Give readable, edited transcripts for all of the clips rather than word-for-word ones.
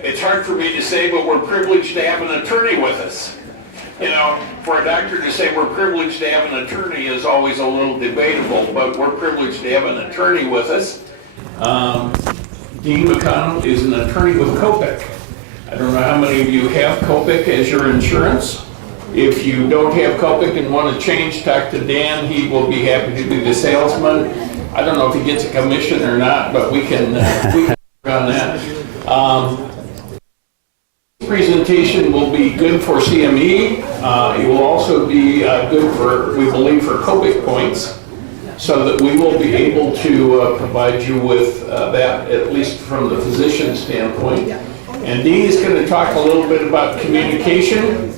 it's hard for me to say, but we're privileged to have an attorney with us. You know, for a doctor to say we're privileged to have an attorney is always a little debatable, but we're privileged to have an attorney with us. Dean McConnell is an attorney with COPIC. I don't know how many of you have COPIC as your insurance. If you don't have COPIC and want to change, talk to Dan. He will be happy to be the salesman. I don't know if he gets a commission or not, but we can work on that. Presentation will be good for CME. It will also be good for, we believe, for COPIC points, so that we will be able to provide you with that, at least from the physician standpoint. And Dean is going to talk a little bit about communication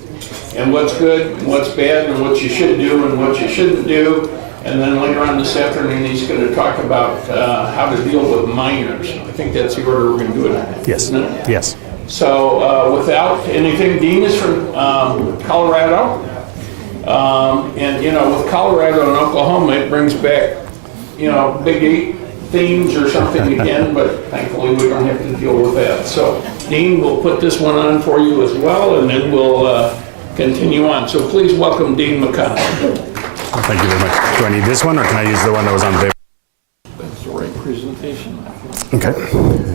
and what's good and what's bad and what you should do and what you shouldn't do. And then later on this afternoon, he's going to talk about how to deal with minors. I think that's the order we're going to do it in. Yes. Yes. So without anything, Dean is from Colorado. And, you know, with Colorado and Oklahoma, it brings back, you know, Big 8 themes or something again, but thankfully we don't have to deal with that. So Dean will put this one on for you as well, and then we'll continue on. So please welcome Dean McConnell. Thank you very much. Do I need this one, or can I use the one that was on the table? That's the right presentation. Okay,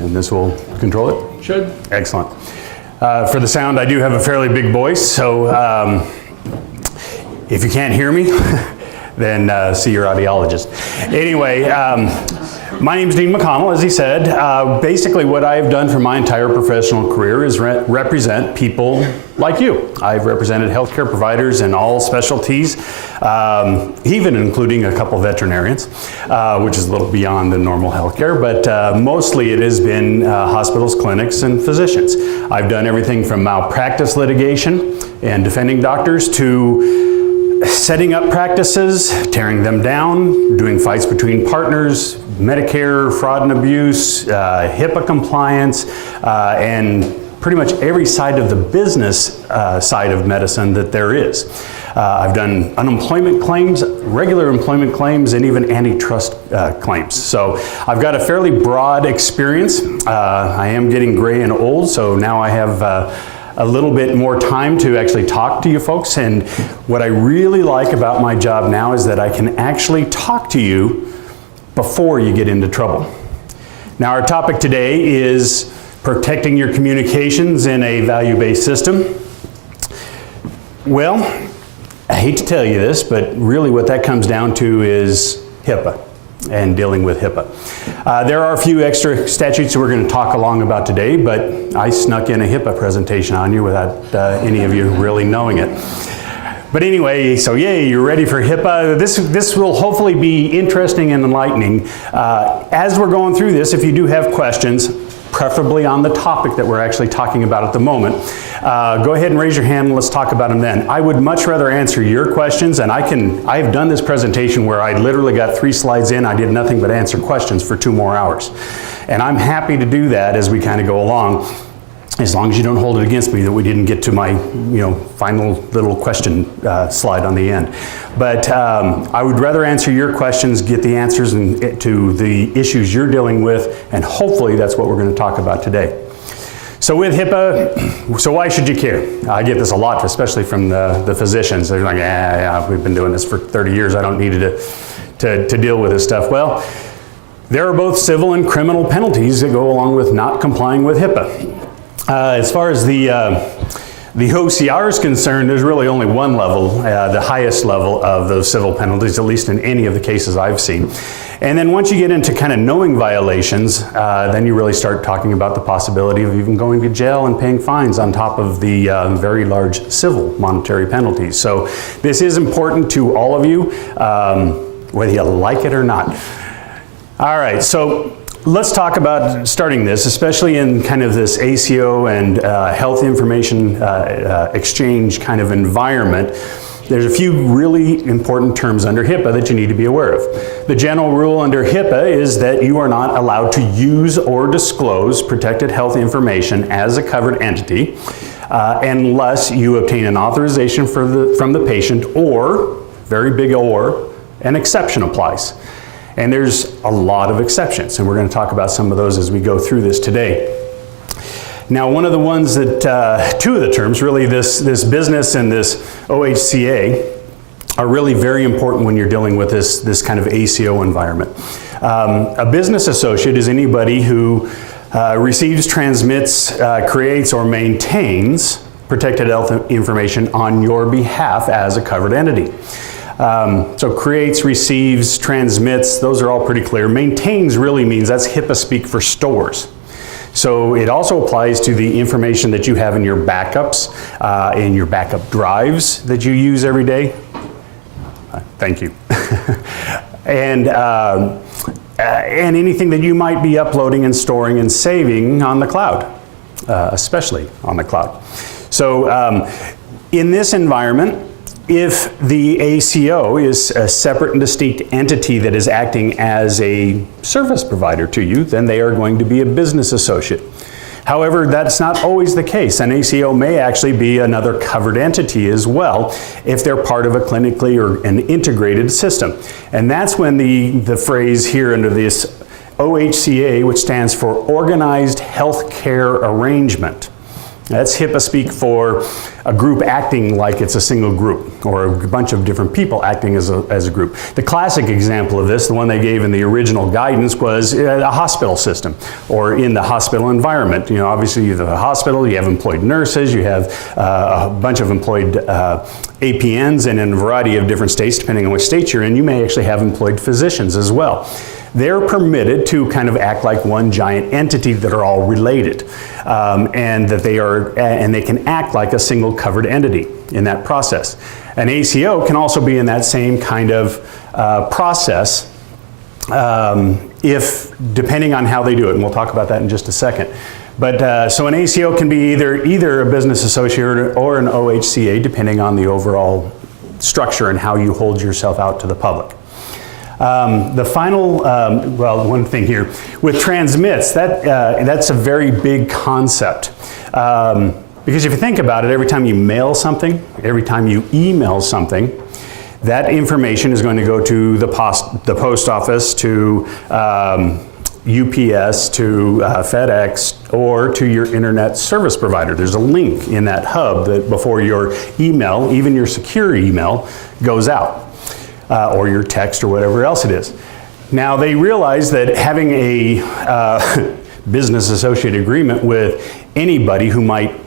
and this will control it? Should. Excellent. For the sound, I do have a fairly big voice, so if you can't hear me, then see your audiologist. Anyway, my name is Dean McConnell, as he said. Basically what I've done for my entire professional career is represent people like you. I've represented healthcare providers in all specialties, even including a couple veterinarians, which is a little beyond the normal healthcare, but mostly it has been hospitals, clinics, and physicians. I've done everything from malpractice litigation and defending doctors to setting up practices, tearing them down, doing fights between partners, Medicare, fraud and abuse, HIPAA compliance, and pretty much every side of the business side of medicine that there is. I've done unemployment claims, regular employment claims, and even antitrust claims. So I've got a fairly broad experience. I am getting gray and old, so now I have a little bit more time to actually talk to you folks. And what I really like about my job now is that I can actually talk to you before you get into trouble. Now, our topic today is protecting your communications in a value-based system. Well, I hate to tell you this, but really what that comes down to is HIPAA and dealing with HIPAA. There are a few extra statutes that we're going to talk along about today, but I snuck in a HIPAA presentation on you without any of you really knowing it. But anyway, so yay, you're ready for HIPAA. This will hopefully be interesting and enlightening. As we're going through this, if you do have questions, preferably on the topic that we're actually talking about at the moment, go ahead and raise your hand and let's talk about them then. I would much rather answer your questions, and I've done this presentation where I literally got 3 slides in, I did nothing but answer questions for 2 more hours. And I'm happy to do that as we kind of go along, as long as you don't hold it against me that we didn't get to my final little question slide on the end. But I would rather answer your questions, get the answers to the issues you're dealing with, and hopefully that's what we're going to talk about today. So with HIPAA, so why should you care? I get this a lot, especially from the physicians. They're like, yeah, we've been doing this for 30 years. I don't need to deal with this stuff. Well, there are both civil and criminal penalties that go along with not complying with HIPAA. As far as the OCR is concerned, there's really only one level, the highest level of those civil penalties, at least in any of the cases I've seen. And then once you get into kind of knowing violations, then you really start talking about the possibility of even going to jail and paying fines on top of the very large civil monetary penalties. So this is important to all of you, whether you like it or not. All right, so let's talk about starting this, especially in kind of this ACO and health information exchange kind of environment. There's a few really important terms under HIPAA that you need to be aware of. The general rule under HIPAA is that you are not allowed to use or disclose protected health information as a covered entity unless you obtain an authorization from the patient, or, very big or, an exception applies. And there's a lot of exceptions, and we're going to talk about some of those as we go through this today. Now, one of the ones that, two of the terms, really this business and this OHCA, are really very important when you're dealing with this kind of ACO environment. A business associate is anybody who receives, transmits, creates, or maintains protected health information on your behalf as a covered entity. So creates, receives, transmits, those are all pretty clear. Maintains really means, that's HIPAA speak for stores. So it also applies to the information that you have in your backups, in your backup drives that you use every day. Thank you. And anything that you might be uploading and storing and saving on the cloud, especially on the cloud. So in this environment, if the ACO is a separate and distinct entity that is acting as a service provider to you, then they are going to be a business associate. However, that's not always the case. An ACO may actually be another covered entity as well if they're part of a clinically or an integrated system. And that's when the phrase here under this OHCA, which stands for Organized Healthcare Arrangement. That's HIPAA speak for a group acting like it's a single group, or a bunch of different people acting as a group. The classic example of this, the one they gave in the original guidance, was a hospital system, or in the hospital environment. You know, obviously you have a hospital, you have employed nurses, you have a bunch of employed APNs, and in a variety of different states, depending on which state you're in, you may actually have employed physicians as well. They're permitted to kind of act like one giant entity that are all related, and that they can act like a single covered entity in that process. An ACO can also be in that same kind of process, if depending on how they do it, and we'll talk about that in just a second. But so an ACO can be either a business associate or an OHCA, depending on the overall structure and how you hold yourself out to the public. The final, well, one thing here, with transmits, that's a very big concept. Because if you think about it, every time you mail something, every time you email something, that information is going to go to the post office, to UPS, to FedEx, or to your internet service provider. There's a link in that hub that before your email, even your secure email, goes out. Or your text or whatever else it is. Now they realize that having a business associate agreement with anybody who might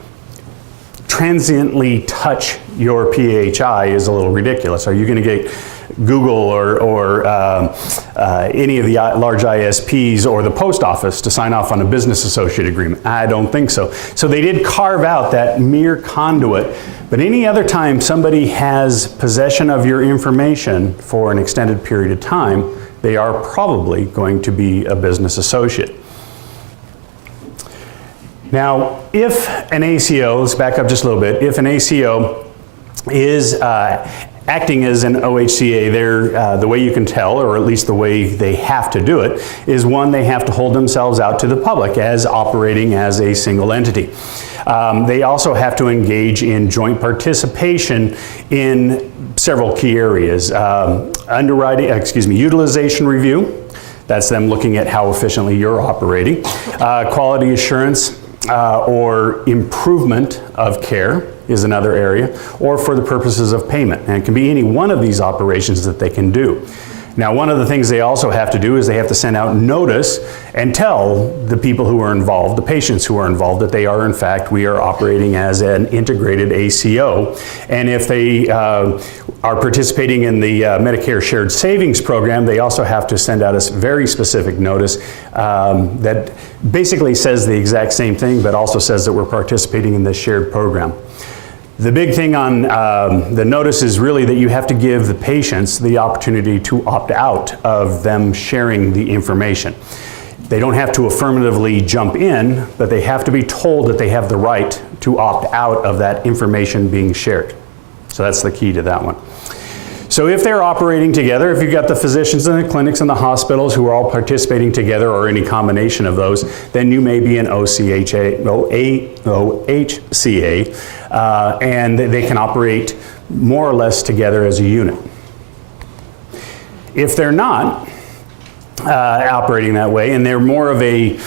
transiently touch your PHI is a little ridiculous. Are you going to get Google or any of the large ISPs or the post office to sign off on a business associate agreement? I don't think so. So they did carve out that mere conduit, but any other time somebody has possession of your information for an extended period of time, they are probably going to be a business associate. Now, if an ACO, let's back up just a little bit, if an ACO is acting as an OHCA, the way you can tell, or at least the way they have to do it, is one, they have to hold themselves out to the public as operating as a single entity. They also have to engage in joint participation in several key areas. Utilization review, that's them looking at how efficiently you're operating. Quality assurance or improvement of care is another area, or for the purposes of payment. And it can be any one of these operations that they can do. Now, one of the things they also have to do is they have to send out notice and tell the people who are involved, the patients who are involved, that they are, in fact, we are operating as an integrated ACO. And if they are participating in the Medicare Shared Savings Program, they also have to send out a very specific notice that basically says the exact same thing, but also says that we're participating in this shared program. The big thing on the notice is really that you have to give the patients the opportunity to opt out of them sharing the information. They don't have to affirmatively jump in, but they have to be told that they have the right to opt out of that information being shared. So that's the key to that one. So if they're operating together, if you've got the physicians and the clinics and the hospitals who are all participating together, or any combination of those, then you may be an OHCA, and they can operate more or less together as a unit. If they're not operating that way, and they're more of a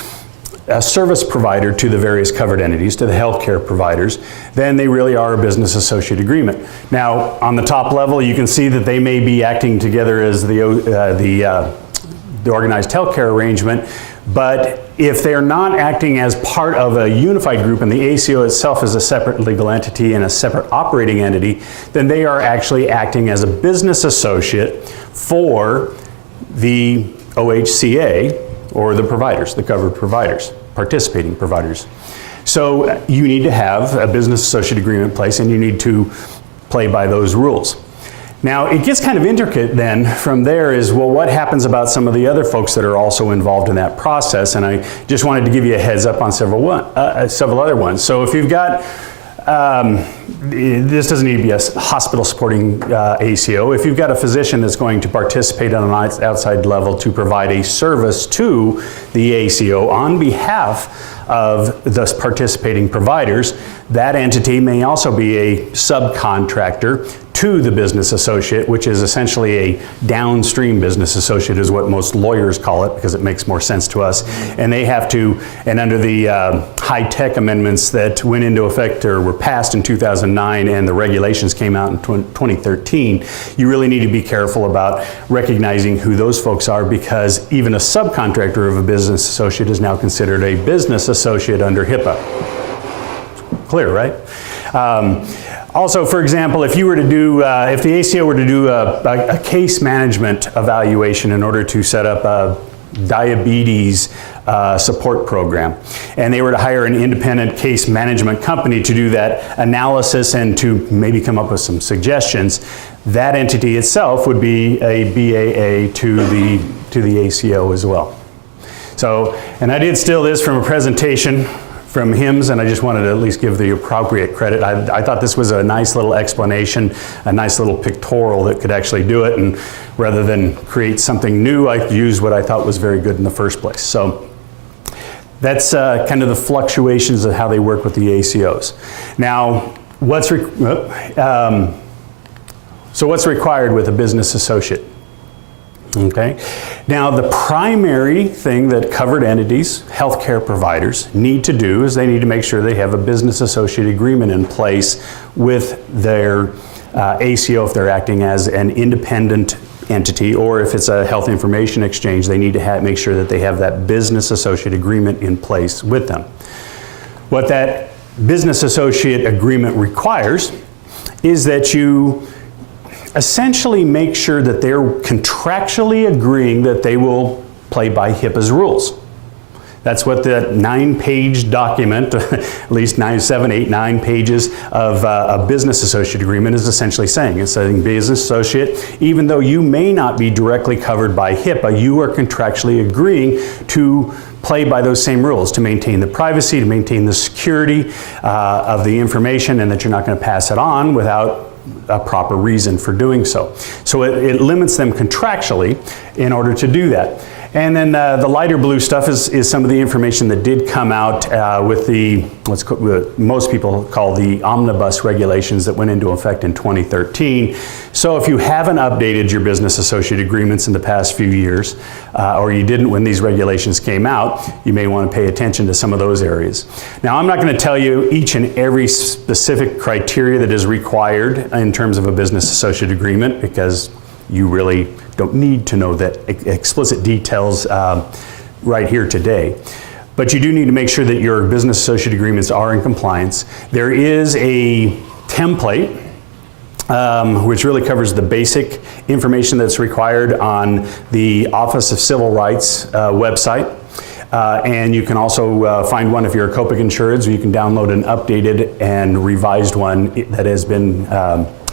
a service provider to the various covered entities, to the healthcare providers, then they really are a business associate agreement. Now, on the top level, you can see that they may be acting together as the organized healthcare arrangement, but if they're not acting as part of a unified group and the ACO itself is a separate legal entity and a separate operating entity, then they are actually acting as a business associate for the OHCA, or the providers, the covered providers, participating providers. So you need to have a business associate agreement in place, and you need to play by those rules. Now, it gets kind of intricate then from there is, well, what happens about some of the other folks that are also involved in that process? And I just wanted to give you a heads up on several other ones. So if you've got, this doesn't need to be a hospital supporting ACO. If you've got a physician that's going to participate on an outside level to provide a service to the ACO on behalf of the participating providers, that entity may also be a subcontractor to the business associate, which is essentially a downstream business associate is what most lawyers call it, because it makes more sense to us. And they have to, and under the high-tech amendments that went into effect or were passed in 2009 and the regulations came out in 2013, you really need to be careful about recognizing who those folks are, because even a subcontractor of a business associate is now considered a business associate under HIPAA. Clear, right? Also, for example, if you were to do, if the ACO were to do a case management evaluation in order to set up a diabetes support program, and they were to hire an independent case management company to do that analysis and to maybe come up with some suggestions, that entity itself would be a BAA to the ACO as well. So, and I did steal this from a presentation from HIMSS, and I just wanted to at least give the appropriate credit. I thought this was a nice little explanation, a nice little pictorial that could actually do it, and rather than create something new, I used what I thought was very good in the first place. So that's kind of the fluctuations of how they work with the ACOs. Now, what's required with a business associate? Okay. Now, the primary thing that covered entities, healthcare providers, need to do is they need to make sure they have a business associate agreement in place with their ACO if they're acting as an independent entity, or if it's a health information exchange, they need to make sure that they have that business associate agreement in place with them. What that business associate agreement requires is that you essentially make sure that they're contractually agreeing that they will play by HIPAA's rules. That's what the 9-page document, at least 7, 8, 9 pages of a business associate agreement is essentially saying. It's saying, business associate, even though you may not be directly covered by HIPAA, you are contractually agreeing to play by those same rules, to maintain the privacy, to maintain the security of the information, and that you're not going to pass it on without a proper reason for doing so. So it limits them contractually in order to do that. And then the lighter blue stuff is some of the information that did come out with the, what most people call the omnibus regulations that went into effect in 2013. So if you haven't updated your business associate agreements in the past few years, or you didn't when these regulations came out, you may want to pay attention to some of those areas. Now, I'm not going to tell you each and every specific criteria that is required in terms of a business associate agreement, because you really don't need to know that explicit details right here today. But you do need to make sure that your business associate agreements are in compliance. There is a template which really covers the basic information that's required on the Office of Civil Rights website. And you can also find one if you're a COPIC insured, so you can download an updated and revised one that has been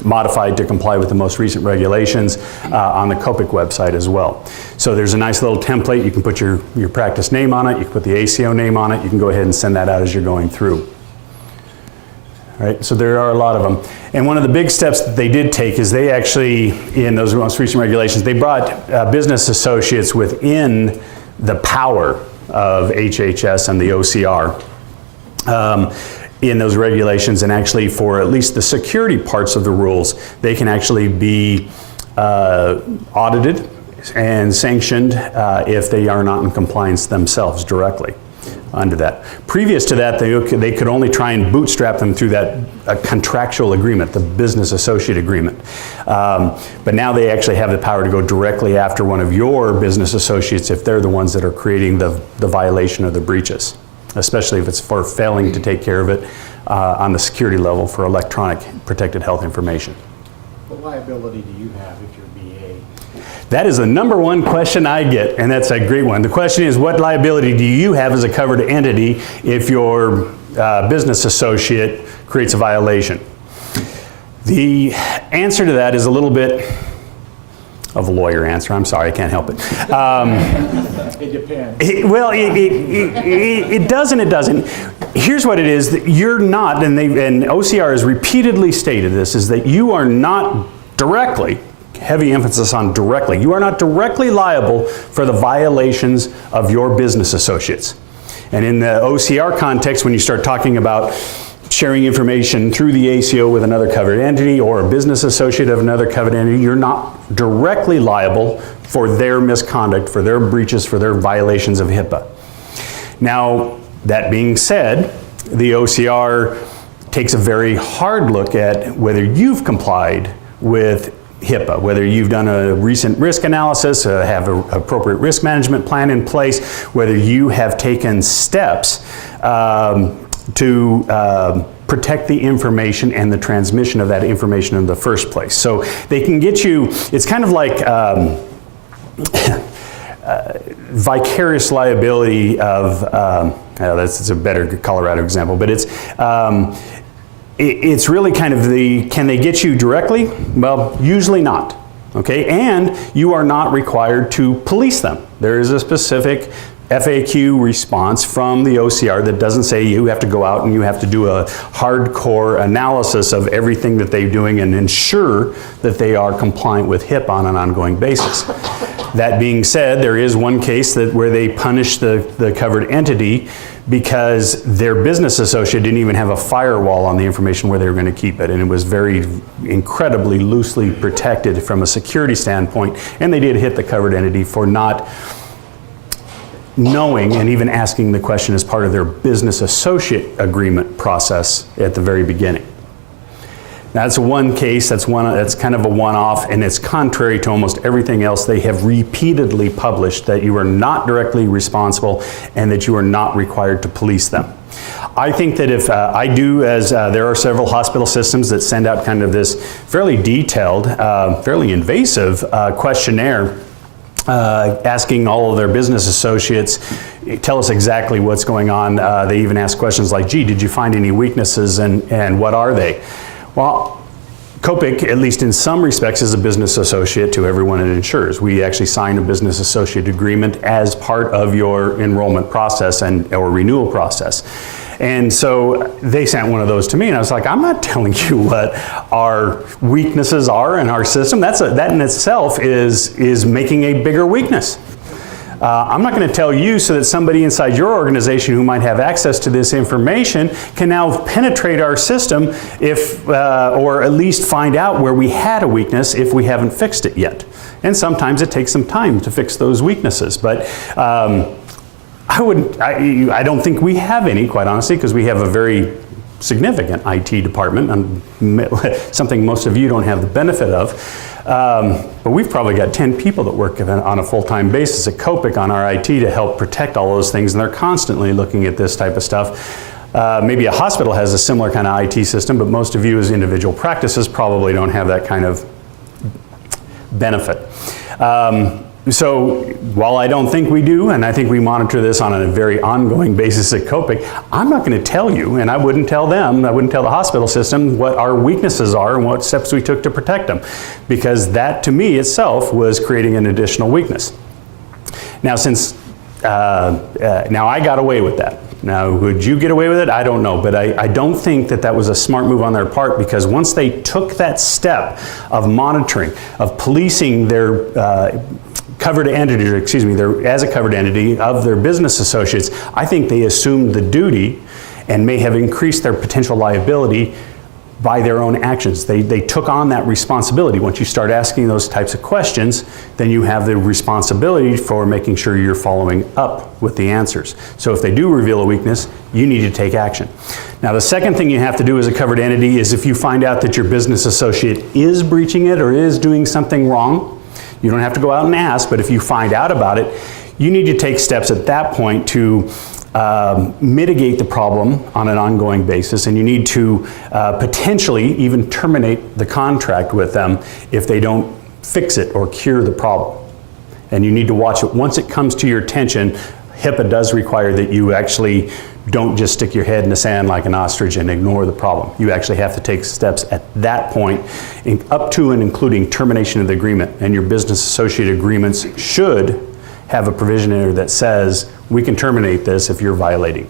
modified to comply with the most recent regulations on the COPIC website as well. So there's a nice little template. You can put your practice name on it, you can put the ACO name on it, you can go ahead and send that out as you're going through. All right, so there are a lot of them. And one of the big steps that they did take is they actually, in those most recent regulations, they brought business associates within the power of HHS and the OCR in those regulations, and actually for at least the security parts of the rules, they can actually be audited and sanctioned if they are not in compliance themselves directly. under that. Previous to that, they could only try and bootstrap them through that contractual agreement, the business associate agreement. But now they actually have the power to go directly after one of your business associates if they're the ones that are creating the violation or the breaches, especially if it's for failing to take care of it on the security level for electronic protected health information. What liability do you have if you're BA? That is the number one question I get, and that's a great one. The question is, what liability do you have as a covered entity if your business associate creates a violation? The answer to that is a little bit of a lawyer answer. I'm sorry, I can't help it. It depends. It does and it doesn't. Here's what it is, that you're not, and OCR has repeatedly stated this, is that you are not directly, heavy emphasis on directly, you are not directly liable for the violations of your business associates. And in the OCR context, when you start talking about sharing information through the ACO with another covered entity or a business associate of another covered entity, you're not directly liable for their misconduct, for their breaches, for their violations of HIPAA. Now, that being said, the OCR takes a very hard look at whether you've complied with HIPAA, whether you've done a recent risk analysis, have an appropriate risk management plan in place, whether you have taken steps to protect the information and the transmission of that information in the first place. So they can get you, it's kind of like vicarious liability of, that's a better Colorado example, but it's really kind of can they get you directly? Well, usually not, okay? And you are not required to police them. There is a specific FAQ response from the OCR that doesn't say you have to go out and you have to do a hardcore analysis of everything that they're doing and ensure that they are compliant with HIPAA on an ongoing basis. That being said, there is one case where they punished the covered entity because their business associate didn't even have a firewall on the information where they were going to keep it, and it was very incredibly loosely protected from a security standpoint, and they did hit the covered entity for not knowing and even asking the question as part of their business associate agreement process at the very beginning. Now, that's one case, that's kind of a one-off, and it's contrary to almost everything else they have repeatedly published, that you are not directly responsible and that you are not required to police them. I think that if there are several hospital systems that send out kind of this fairly detailed, fairly invasive questionnaire asking all of their business associates, tell us exactly what's going on. They even ask questions like, gee, did you find any weaknesses and what are they? Well, COPIC, at least in some respects, is a business associate to everyone it insures. We actually sign a business associate agreement as part of your enrollment process or renewal process. And so they sent one of those to me, and I was like, I'm not telling you what our weaknesses are in our system. That in itself is making a bigger weakness. I'm not going to tell you so that somebody inside your organization who might have access to this information can now penetrate our system or at least find out where we had a weakness if we haven't fixed it yet. And sometimes it takes some time to fix those weaknesses. But I don't think we have any, quite honestly, because we have a very significant IT department, something most of you don't have the benefit of. But we've probably got 10 people that work on a full-time basis at COPIC on our IT to help protect all those things, and they're constantly looking at this type of stuff. Maybe a hospital has a similar kind of IT system, but most of you as individual practices probably don't have that kind of benefit. So while I don't think we do, and I think we monitor this on a very ongoing basis at COPIC, I'm not going to tell you, and I wouldn't tell them, I wouldn't tell the hospital system what our weaknesses are and what steps we took to protect them, because that to me itself was creating an additional weakness. Now now I got away with that. Now, would you get away with it? I don't know, but I don't think that was a smart move on their part, because once they took that step of monitoring, of policing their covered entity, or excuse me, as a covered entity of their business associates, I think they assumed the duty and may have increased their potential liability by their own actions. They took on that responsibility. Once you start asking those types of questions, then you have the responsibility for making sure you're following up with the answers. So if they do reveal a weakness, you need to take action. Now, the second thing you have to do as a covered entity is if you find out that your business associate is breaching it or is doing something wrong, you don't have to go out and ask, but if you find out about it, you need to take steps at that point to mitigate the problem on an ongoing basis, and you need to potentially even terminate the contract with them if they don't fix it or cure the problem. And you need to watch it. Once it comes to your attention, HIPAA does require that you actually don't just stick your head in the sand like an ostrich and ignore the problem. You actually have to take steps at that point, up to and including termination of the agreement. And your business associate agreements should have a provision in there that says we can terminate this if you're violating.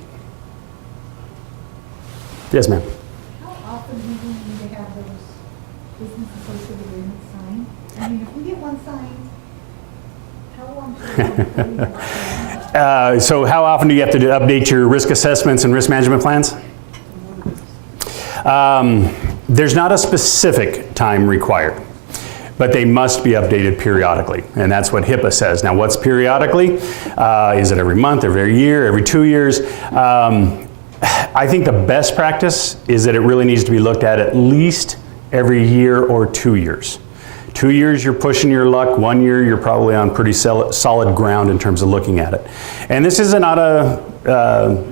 Yes, ma'am. How often do we need to have those business associate agreements signed? I mean, if we get one signed, how long should we wait? So how often do you have to update your risk assessments and risk management plans? There's not a specific time required, but they must be updated periodically, and that's what HIPAA says. Now, what's periodically? Is it every month, every year, every 2 years? I think the best practice is that it really needs to be looked at least every year or 2 years. 2 years, you're pushing your luck. 1 year, you're probably on pretty solid ground in terms of looking at it. And this is not a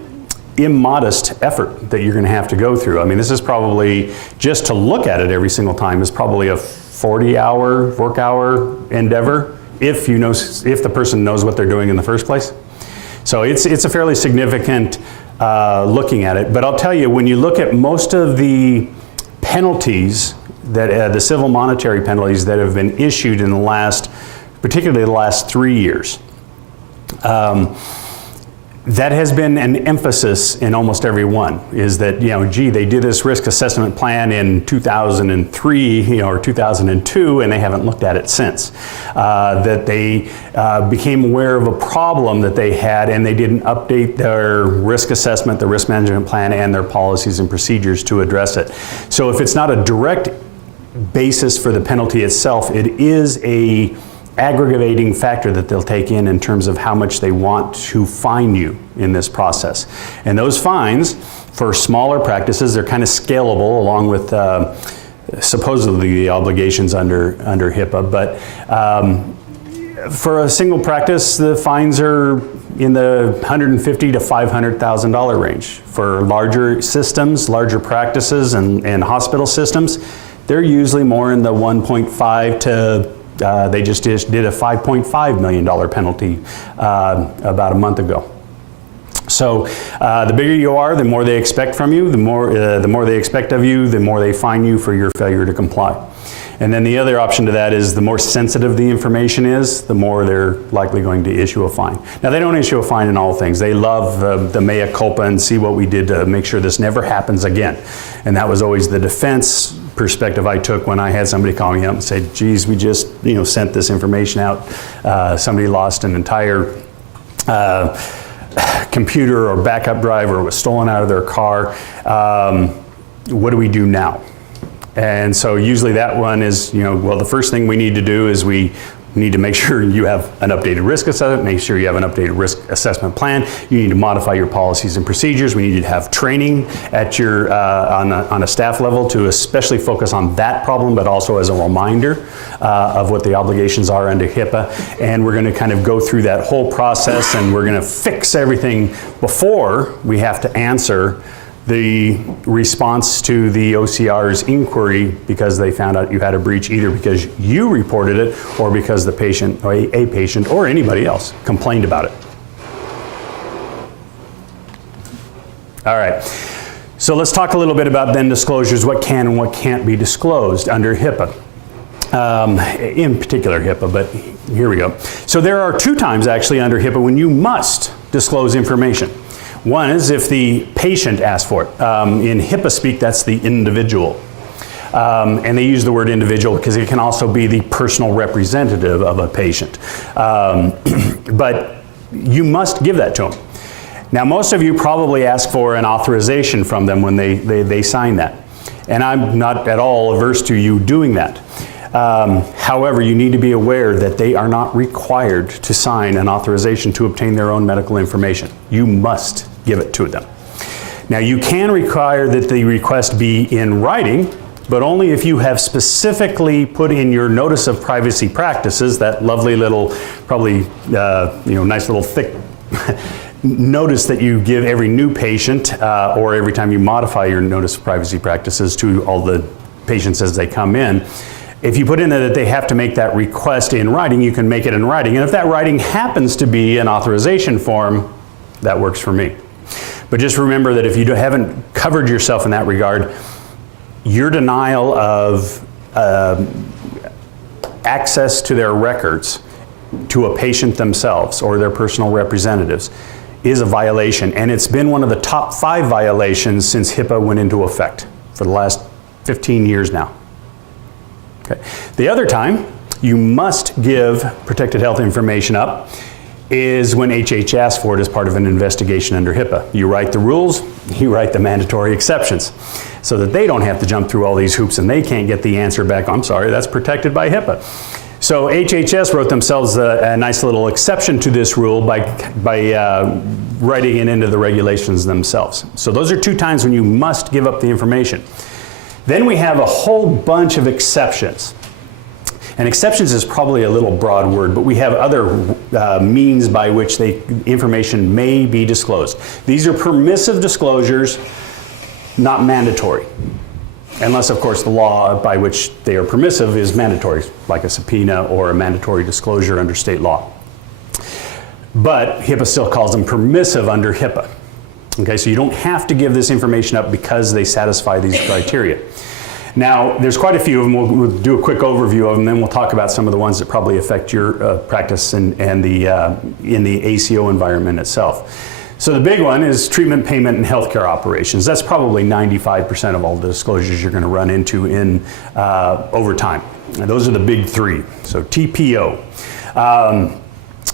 immodest effort that you're going to have to go through. I mean, this is probably, just to look at it every single time is probably a 40-hour, work hour endeavor if the person knows what they're doing in the first place. So it's a fairly significant looking at it. But I'll tell you, when you look at most of the penalties that the civil monetary penalties that have been issued in the last, particularly the last 3 years, that has been an emphasis in almost every one, is that, gee, they did this risk assessment plan in 2003, or 2002, and they haven't looked at it since. That they became aware of a problem that they had, and they didn't update their risk assessment, the risk management plan, and their policies and procedures to address it. So if it's not a direct basis for the penalty itself, it is a aggravating factor that they'll take in terms of how much they want to fine you in this process. And those fines, for smaller practices, they're kind of scalable along with supposedly the obligations under HIPAA. But for a single practice, the fines are in the $150,000 to $500,000 range. For larger systems, larger practices, and hospital systems, they're usually more in the 1.5 to they just did a $5.5 million penalty about a month ago. So the bigger you are, the more they expect from you, the more they expect of you, the more they fine you for your failure to comply. And then the other option to that is the more sensitive the information is, the more they're likely going to issue a fine. Now, they don't issue a fine in all things. They love the mea culpa and see what we did to make sure this never happens again. And that was always the defense perspective I took when I had somebody call me up and say, geez, we just sent this information out. Somebody lost an entire computer or backup drive, or was stolen out of their car. What do we do now? And so usually that one is, well, the first thing we need to do is we need to make sure you have an updated risk assessment, make sure you have an updated risk assessment plan. You need to modify your policies and procedures. We need to have training at your, on a staff level to especially focus on that problem, but also as a reminder of what the obligations are under HIPAA. And we're gonna kind of go through that whole process, and we're gonna fix everything before we have to answer the response to the OCR's inquiry because they found out you had a breach, either because you reported it or because the patient, or a patient or anybody else complained about it. All right, so let's talk a little bit about then disclosures, what can and what can't be disclosed under HIPAA. In particular HIPAA, but here we go. So there are 2 times actually under HIPAA when you must disclose information. One is if the patient asks for it. In HIPAA speak, that's the individual. And they use the word individual because it can also be the personal representative of a patient. But you must give that to them. Now, most of you probably ask for an authorization from them when they sign that. And I'm not at all averse to you doing that. However, you need to be aware that they are not required to sign an authorization to obtain their own medical information. You must give it to them. Now, you can require that the request be in writing, but only if you have specifically put in your notice of privacy practices, that lovely little, probably, nice little thick notice that you give every new patient or every time you modify your notice of privacy practices to all the patients as they come in. If you put in that they have to make that request in writing, you can make it in writing. And if that writing happens to be an authorization form, that works for me. But just remember that if you haven't covered yourself in that regard, your denial of access to their records to a patient themselves or their personal representatives is a violation. And it's been one of the top 5 violations since HIPAA went into effect for the last 15 years now. Okay. The other time you must give protected health information up is when HH asks for it as part of an investigation under HIPAA. You write the rules, you write the mandatory exceptions, so that they don't have to jump through all these hoops and they can't get the answer back, I'm sorry, that's protected by HIPAA. So HHS wrote themselves a nice little exception to this rule by writing it into the regulations themselves. So those are 2 times when you must give up the information. Then we have a whole bunch of exceptions. And exceptions is probably a little broad word, but we have other means by which information may be disclosed. These are permissive disclosures, not mandatory. Unless, of course, the law by which they are permissive is mandatory, like a subpoena or a mandatory disclosure under state law. But HIPAA still calls them permissive under HIPAA. Okay, so you don't have to give this information up because they satisfy these criteria. Now, there's quite a few of them. We'll do a quick overview of them, then we'll talk about some of the ones that probably affect your practice and in the ACO environment itself. So the big one is treatment, payment, and healthcare operations. That's probably 95% of all the disclosures you're going to run into in over time. And those are the big 3. So TPO.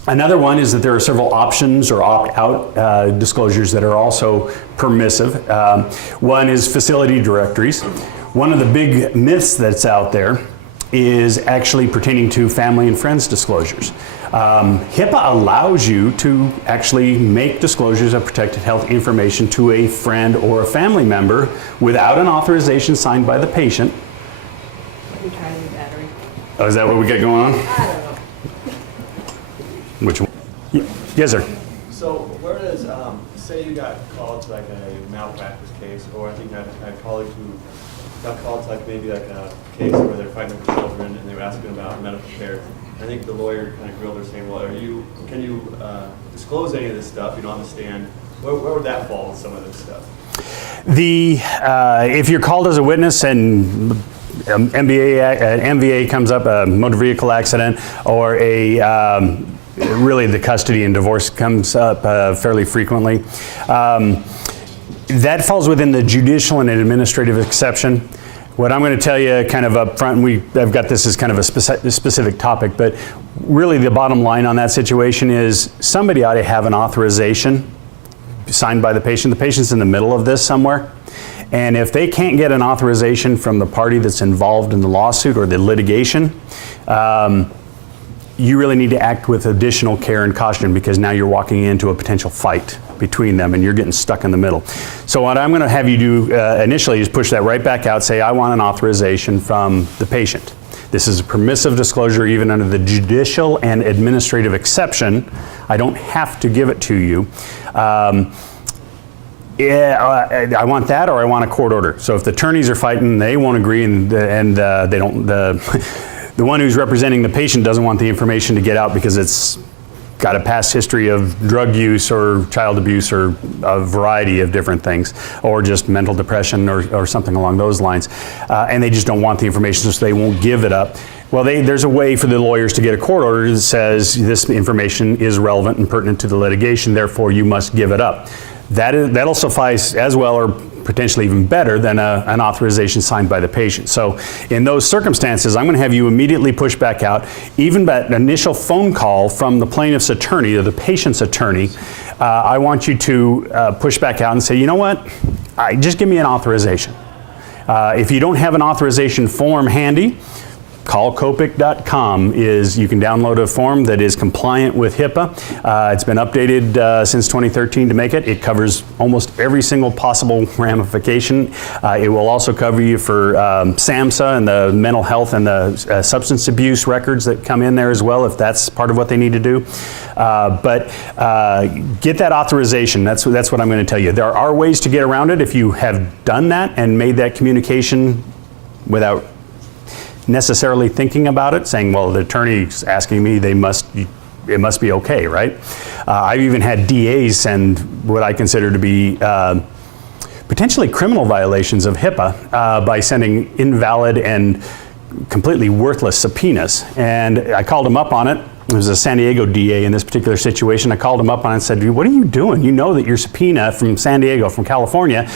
Another one is that there are several options or opt-out disclosures that are also permissive. One is facility directories. One of the big myths that's out there is actually pertaining to family and friends disclosures. HIPAA allows you to actually make disclosures of protected health information to a friend or a family member without an authorization signed by the patient. You're trying your battery. Oh, is that what we got going on? I don't know. Which one? Yes, sir. So where does, say you got called to like a malpractice case, or I think I had a colleague who got called to like maybe like a case where they're fighting with children and they were asking about medical care. I think the lawyer kind of grilled her saying, well, can you disclose any of this stuff, on the stand? Where would that fall with some of this stuff? If you're called as a witness and MVA comes up, a motor vehicle accident, or really the custody and divorce comes up fairly frequently, that falls within the judicial and administrative exception. What I'm going to tell you kind of up front, and I've got this as kind of a specific topic, but really the bottom line on that situation is somebody ought to have an authorization signed by the patient. The patient's in the middle of this somewhere. And if they can't get an authorization from the party that's involved in the lawsuit or the litigation, you really need to act with additional care and caution, because now you're walking into a potential fight between them and you're getting stuck in the middle. So what I'm going to have you do initially is push that right back out, say, I want an authorization from the patient. This is a permissive disclosure even under the judicial and administrative exception. I don't have to give it to you. I want that, or I want a court order. So if the attorneys are fighting, they won't agree, and they don't. The one who's representing the patient doesn't want the information to get out because it's got a past history of drug use or child abuse or a variety of different things, or just mental depression or something along those lines. And they just don't want the information, so they won't give it up. Well, there's a way for the lawyers to get a court order that says this information is relevant and pertinent to the litigation, therefore you must give it up. That'll suffice as well, or potentially even better, than an authorization signed by the patient. So in those circumstances, I'm going to have you immediately push back out. Even that initial phone call from the plaintiff's attorney or the patient's attorney, I want you to push back out and say, you know what, just give me an authorization. If you don't have an authorization form handy, callcopic.com you can download a form that is compliant with HIPAA. It's been updated since 2013 to make it. It covers almost every single possible ramification. It will also cover you for SAMHSA and the mental health and the substance abuse records that come in there as well, if that's part of what they need to do. But get that authorization. That's what I'm going to tell you. There are ways to get around it if you have done that and made that communication without necessarily thinking about it, saying, well, the attorney's asking me, it must be okay, right? I've even had DAs send what I consider to be potentially criminal violations of HIPAA by sending invalid and completely worthless subpoenas. And I called him up on it. It was a San Diego DA in this particular situation. I called him up on it and said, what are you doing? You know that your subpoena from San Diego, from California,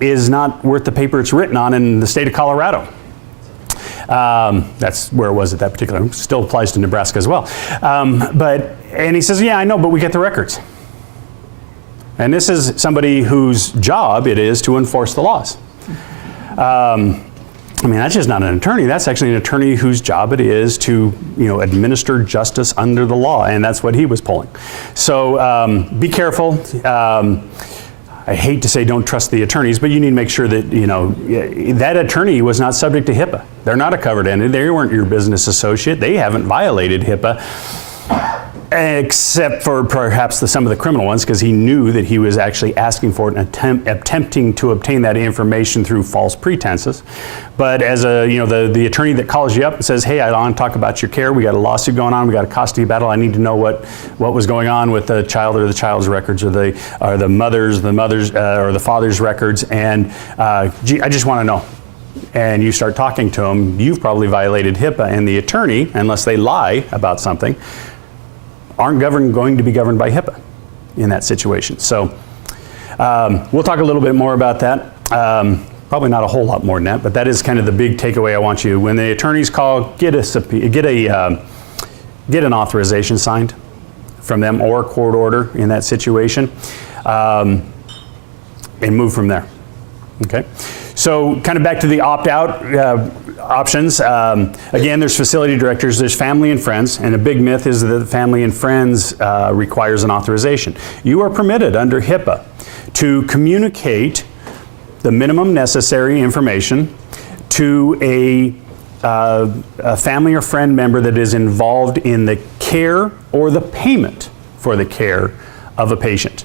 is not worth the paper it's written on in the state of Colorado. That's where it was at that particular, still applies to Nebraska as well. And he says, yeah, I know, but we get the records. And this is somebody whose job it is to enforce the laws. I mean, that's just not an attorney. That's actually an attorney whose job it is to, administer justice under the law, and that's what he was pulling. So be careful. I hate to say don't trust the attorneys, but you need to make sure that, that attorney was not subject to HIPAA. They're not a covered entity. They weren't your business associate. They haven't violated HIPAA, except for perhaps some of the criminal ones, because he knew that he was actually asking for it and attempting to obtain that information through false pretenses. But as the attorney that calls you up and says, hey, I want to talk about your care. We got a lawsuit going on. We got a custody battle. I need to know what was going on with the child or the child's records or the mother's or the father's records. And I just want to know. And you start talking to them. You've probably violated HIPAA, and the attorney, unless they lie about something, aren't going to be governed by HIPAA in that situation. So we'll talk a little bit more about that. Probably not a whole lot more than that, but that is kind of the big takeaway I want you. When the attorneys call, get an authorization signed from them or a court order in that situation, and move from there. Okay. So kind of back to the opt-out options. Again, there's facility directors, there's family and friends, and a big myth is that family and friends requires an authorization. You are permitted under HIPAA to communicate the minimum necessary information to a family or friend member that is involved in the care or the payment for the care of a patient.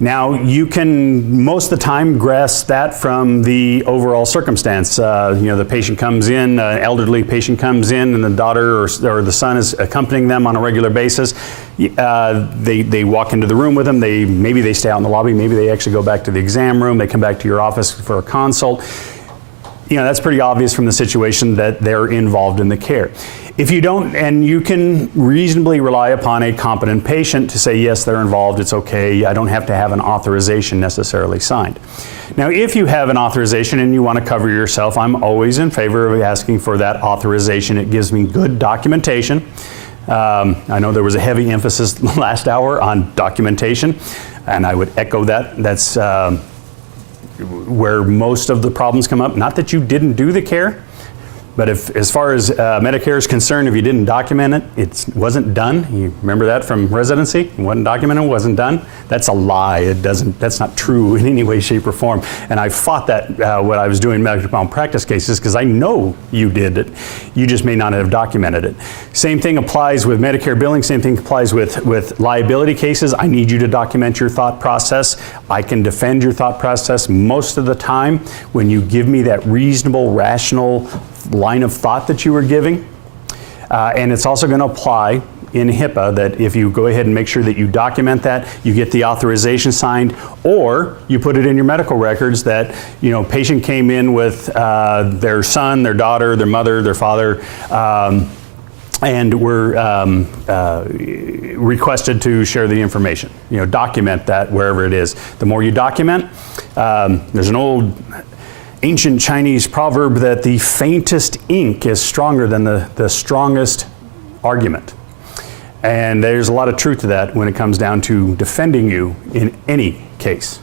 Now, you can most of the time grasp that from the overall circumstance. The patient comes in, an elderly patient comes in, and the daughter or the son is accompanying them on a regular basis. They walk into the room with them. Maybe they stay out in the lobby. Maybe they actually go back to the exam room. They come back to your office for a consult. That's pretty obvious from the situation that they're involved in the care. If you don't, and you can reasonably rely upon a competent patient to say, yes, they're involved, it's okay, I don't have to have an authorization necessarily signed. Now, if you have an authorization and you want to cover yourself, I'm always in favor of asking for that authorization. It gives me good documentation. I know there was a heavy emphasis last hour on documentation, and I would echo that. That's where most of the problems come up. Not that you didn't do the care, but as far as Medicare is concerned, if you didn't document it, it wasn't done. You remember that from residency? It wasn't documented, it wasn't done. That's a lie. That's not true in any way, shape, or form. And I fought that when I was doing medical malpractice cases, because I know you did it. You just may not have documented it. Same thing applies with Medicare billing. Same thing applies with liability cases. I need you to document your thought process. I can defend your thought process most of the time when you give me that reasonable, rational line of thought that you were giving. And it's also going to apply in HIPAA that if you go ahead and make sure that you document that, you get the authorization signed, or you put it in your medical records that, patient came in with their son, their daughter, their mother, their father, and were requested to share the information. Document that wherever it is. The more you document, there's an old ancient Chinese proverb that the faintest ink is stronger than the strongest argument. And there's a lot of truth to that when it comes down to defending you in any case,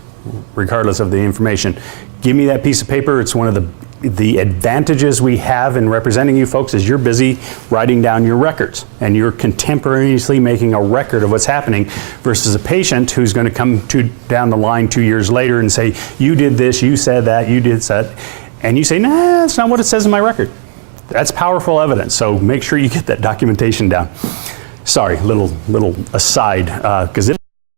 regardless of the information. give me that piece of paper. It's one of the advantages we have in representing you folks is you're busy writing down your records and you're contemporaneously making a record of what's happening versus a patient who's going to come down the line 2 years later and say, you did this, you said that, you did that. And you say, nah, that's not what it says in my record. That's powerful evidence, so make sure you get that documentation down. Sorry, little aside, because